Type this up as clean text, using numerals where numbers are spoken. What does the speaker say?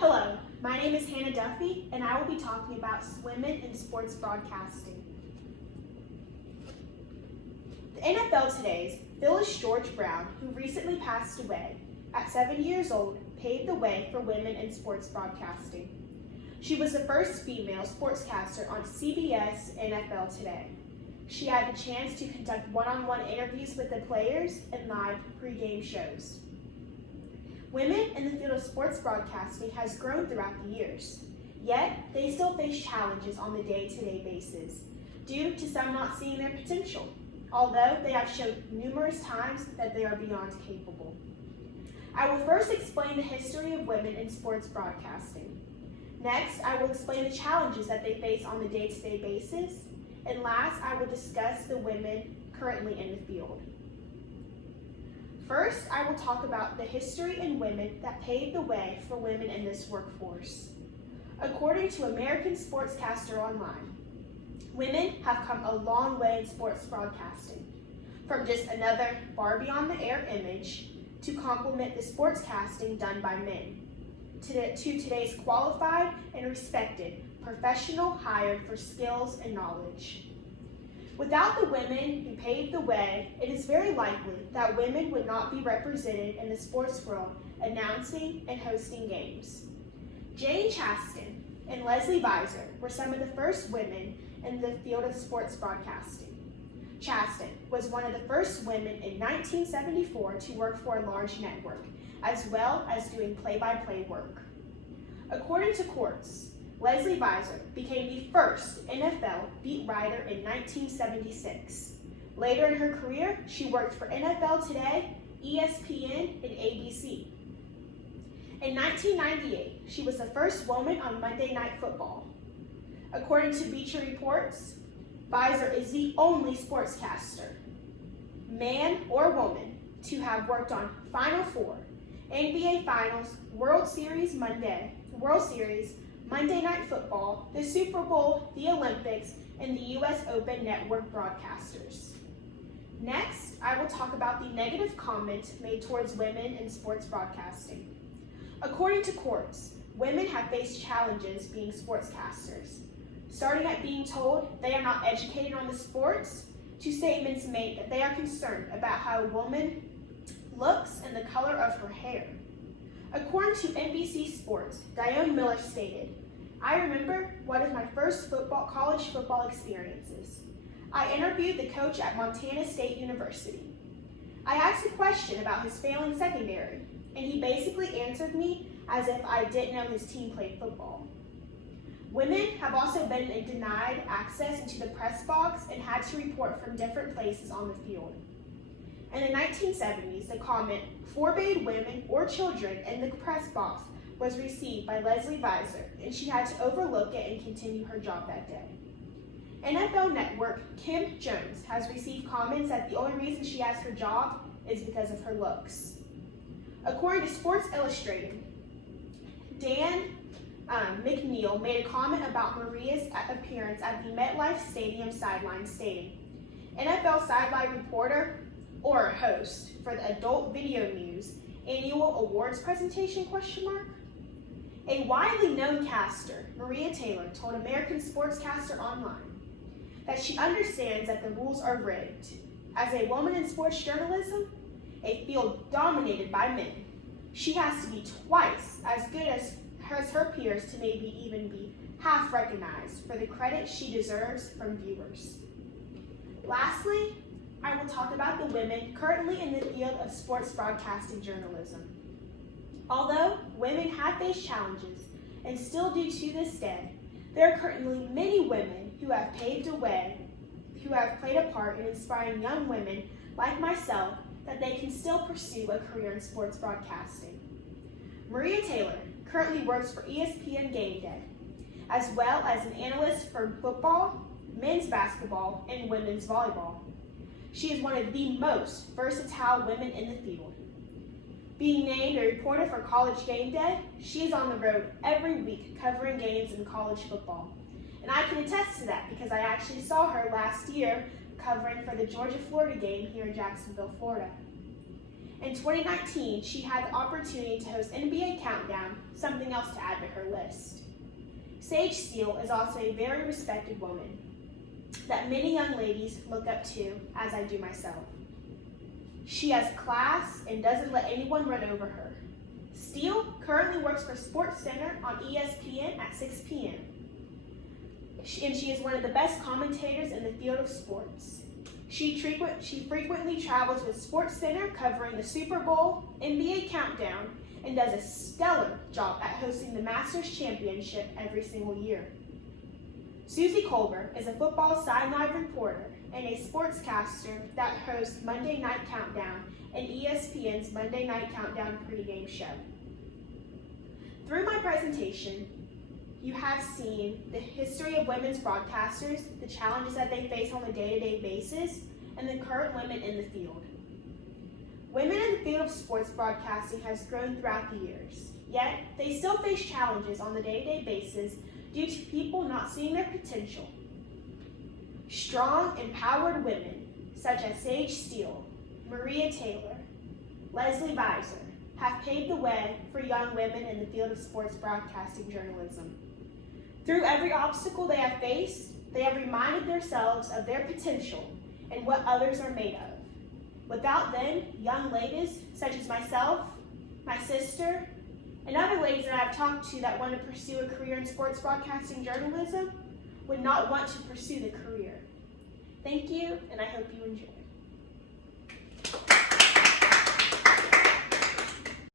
Hello, my name is Hannah Duffy, and I will be talking about women in sports broadcasting. The NFL Today's Phyllis George Brown, who recently passed away at 7 years old, paved the way for women in sports broadcasting. She was the first female sportscaster on CBS NFL Today. She had the chance to conduct one-on-one interviews with the players and live pregame shows. Women in the field of sports broadcasting has grown throughout the years, yet they still face challenges on the day-to-day basis due to some not seeing their potential, although they have shown numerous times that they are beyond capable. I will first explain the history of women in sports broadcasting. Next, I will explain the challenges that they face on the day-to-day basis, and last, I will discuss the women currently in the field. First, I will talk about the history and women that paved the way for women in this workforce. According to American Sportscaster Online, women have come a long way in sports broadcasting, from just another Barbie on the air image to complement the sportscasting done by men, to today's qualified and respected professional hired for skills and knowledge. Without the women who paved the way, it is very likely that women would not be represented in the sports world announcing and hosting games. Jane Chaston and Leslie Visor were some of the first women in the field of sports broadcasting. Chaston was one of the first women in 1974 to work for a large network, as well as doing play-by-play work. According to Quartz, Leslie Visor became the first NFL beat writer in 1976. Later in her career, she worked for NFL Today, ESPN, and ABC. In 1998, she was the first woman on Monday Night Football. According to Bleacher Reports, Visor is the only sportscaster, man or woman, to have worked on Final Four, NBA Finals, World Series, Monday Night Football, the Super Bowl, the Olympics, and the U.S. Open Network broadcasters. Next, I will talk about the negative comment made towards women in sports broadcasting. According to Quartz, women have faced challenges being sportscasters, starting at being told they are not educated on the sports, to statements made that they are concerned about how a woman looks and the color of her hair. According to NBC Sports, Dione Miller stated, "I remember one of my first college football experiences. I interviewed the coach at Montana State University. I asked a question about his failing secondary, and he basically answered me as if I didn't know his team played football." Women have also been denied access into the press box and had to report from different places on the field. In the 1970s, the comment forbade women or children in the press box was received by Leslie Visor, and she had to overlook it and continue her job that day. NFL Network Kim Jones has received comments that the only reason she has her job is because of her looks. According to Sports Illustrated, Dan McNeil made a comment about Maria's appearance at the MetLife Stadium sideline, stating, "NFL sideline reporter or host for the Adult Video News Annual Awards presentation, ? A widely known caster, Maria Taylor, told American Sportscaster Online that she understands that the rules are rigged. As a woman in sports journalism, a field dominated by men, she has to be twice as good as her peers to maybe even be half recognized for the credit she deserves from viewers." Lastly, I will talk about the women currently in the field of sports broadcasting journalism. Although women have faced challenges and still do to this day, there are currently many women who have paved a way, who have played a part in inspiring young women like myself that they can still pursue a career in sports broadcasting. Maria Taylor currently works for ESPN Game Day, as well as an analyst for football, men's basketball, and women's volleyball. She is one of the most versatile women in the field. Being named a reporter for College Game Day, she is on the road every week covering games in college football. And I can attest to that because I actually saw her last year covering for the Georgia-Florida game here in Jacksonville, Florida. In 2019, she had the opportunity to host NBA Countdown, something else to add to her list. Sage Steele is also a very respected woman that many young ladies look up to, as I do myself. She has class and doesn't let anyone run over her. Steele currently works for SportsCenter on ESPN at 6 p.m. And she is one of the best commentators in the field of sports. She frequently travels with SportsCenter covering the Super Bowl, NBA Countdown, and does a stellar job at hosting the Masters Championship every single year. Susie Colbert is a football sideline reporter and a sportscaster that hosts Monday Night Countdown and ESPN's Monday Night Countdown pregame show. Through my presentation, you have seen the history of women's broadcasters, the challenges that they face on a day-to-day basis, and the current women in the field. Women in the field of sports broadcasting has grown throughout the years, yet they still face challenges on the day-to-day basis due to people not seeing their potential. Strong, empowered women, such as Sage Steele, Maria Taylor, Leslie Visor, have paved the way for young women in the field of sports broadcasting journalism. Through every obstacle they have faced, they have reminded themselves of their potential and what others are made of. Without them, young ladies such as myself, my sister, and other ladies that I've talked to that want to pursue a career in sports broadcasting journalism would not want to pursue the career. Thank you, and I hope you enjoy.